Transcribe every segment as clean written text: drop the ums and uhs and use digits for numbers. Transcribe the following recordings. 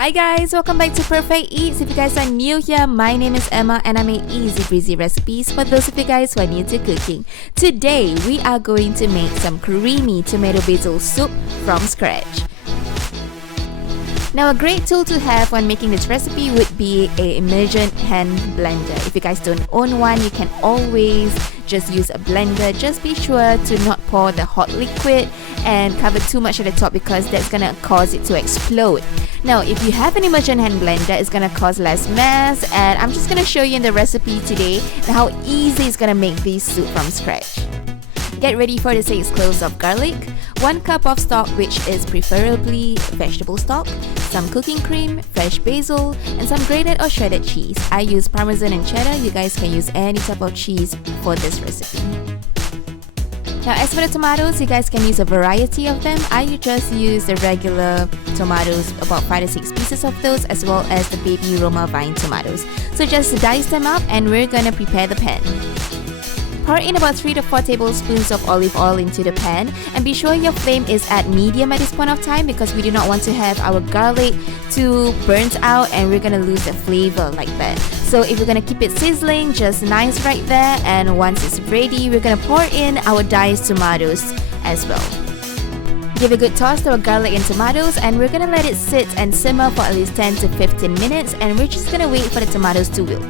Hi guys, welcome back to Perfect Eats. If you guys are new here, my name is Emma and I make easy breezy recipes for those of you guys who are new to cooking. Today, we are going to make some creamy tomato basil soup from scratch. Now, a great tool to have when making this recipe would be an immersion hand blender. If you guys don't own one, you can always just use a blender. Just be sure to not pour the hot liquid and cover too much at the top because that's gonna cause it to explode. Now, if you have an immersion hand blender, it's gonna cause less mess, and I'm just gonna show you in the recipe today how easy it's gonna make this soup from scratch. Get ready for the 6 cloves of garlic, 1 cup of stock, which is preferably vegetable stock, some cooking cream, fresh basil, and some grated or shredded cheese. I use parmesan and cheddar. You guys can use any type of cheese for this recipe. Now, as for the tomatoes, you guys can use a variety of them. I just use the regular tomatoes, about 5 to 6 pieces of those, as well as the baby Roma vine tomatoes. So just dice them up and we're gonna prepare the pan. Pour in about 3 to 4 tablespoons of olive oil into the pan, and be sure your flame is at medium at this point of time because we do not want to have our garlic too burnt out and we're gonna lose the flavor like that. So if you're gonna keep it sizzling, just nice right there, and once it's ready, we're gonna pour in our diced tomatoes as well. Give a good toss to our garlic and tomatoes, and we're gonna let it sit and simmer for at least 10 to 15 minutes, and we're just gonna wait for the tomatoes to wilt.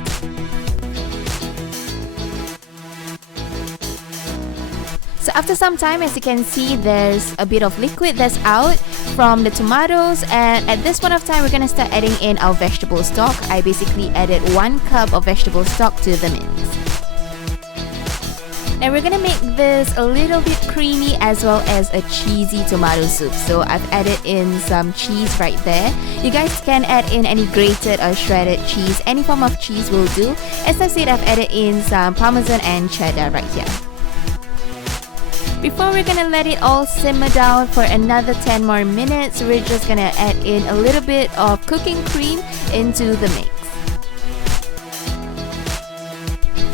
So after some time, as you can see, there's a bit of liquid that's out from the tomatoes, and at this point of time, we're gonna start adding in our vegetable stock. I basically added 1 cup of vegetable stock to the mix. And we're gonna make this a little bit creamy as well as a cheesy tomato soup. So I've added in some cheese right there. You guys can add in any grated or shredded cheese. Any form of cheese will do. As I said, I've added in some parmesan and cheddar right here. Before we're gonna let it all simmer down for another 10 more minutes, we're just gonna add in a little bit of cooking cream into the mix.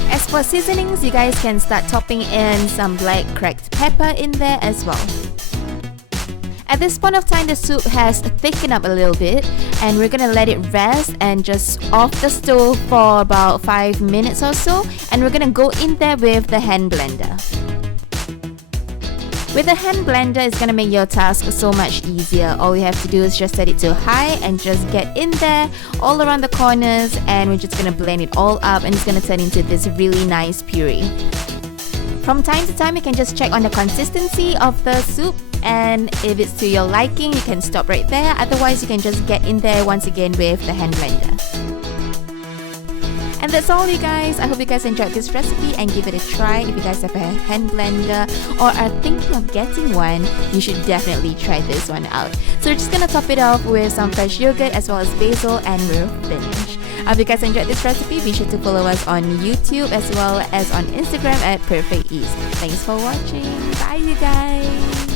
As for seasonings, you guys can start topping in some black cracked pepper in there as well. At this point of time, the soup has thickened up a little bit, and we're gonna let it rest and just off the stove for about 5 minutes or so, and we're gonna go in there with the hand blender. With the hand blender, it's gonna make your task so much easier. All you have to do is just set it to high and just get in there all around the corners, and we're just gonna blend it all up, and it's gonna turn into this really nice puree. From time to time, you can just check on the consistency of the soup, and if it's to your liking, you can stop right there. Otherwise, you can just get in there once again with the hand blender. And that's all, you guys. I hope you guys enjoyed this recipe and give it a try. If you guys have a hand blender or are thinking of getting one, you should definitely try this one out. So we're just gonna top it off with some fresh yogurt as well as basil, and we're finished. I hope you guys enjoyed this recipe. Be sure to follow us on YouTube as well as on Instagram at Perfect Eats. Thanks for watching. Bye, you guys.